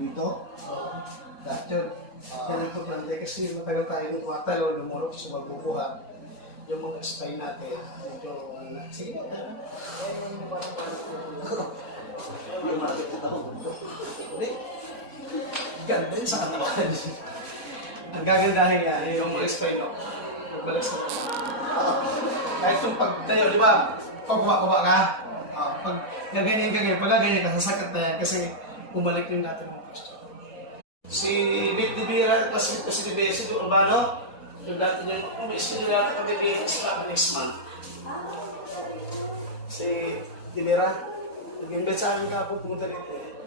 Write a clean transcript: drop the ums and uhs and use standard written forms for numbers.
dito. Doctor, yan ang problema kasi matagal tayo tumatalo, lumurok sa magbubuhat. Yung mga spine natin, medyo, sige na. Yung mga ako. Hindi. Ganda yun sa katawan. Ang gagandahin yan, yung mga spine, no? Magbalik sa kahit yung pagtayo, di ba? Pag-kuba ka, pag gaganyan, pag gaganyan ka, sasakit na yan kasi bumalik yung natin ng pwesto. Si Vic Divira, classmate ko si Divesi Urbano, yung dati nyo, umis nyo natin pag-ibigay sa next month. Si Divira, nag-invite sa akin ka po, pumunta rito eh.